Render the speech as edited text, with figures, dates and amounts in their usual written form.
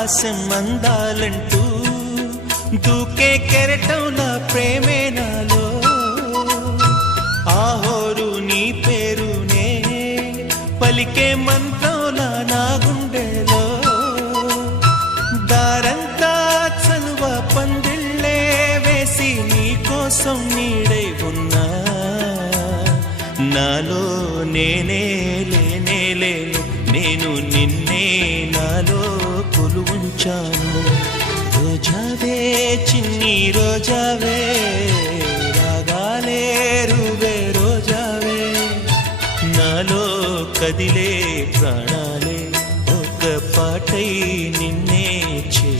ఆకాశం అందాలంటూ దూకే కెరటంలా ప్రేమే నాలో ఆహోరు నీ పేరునే పలికే మంత్రంలా నా గుండెలో దారంతా చలువ పందిళ్ళే వేసి నీ కోసం నీడై ఉన్నా నాలో నేనే లేనే లేను నేను నిన్నే నాలో కొలువుంచాను రోజావే చిన్ని రోజావే రాగాలే రువే రోజావే నాలో కదిలే ప్రాణాలే ఒక పాటై నిన్నే చే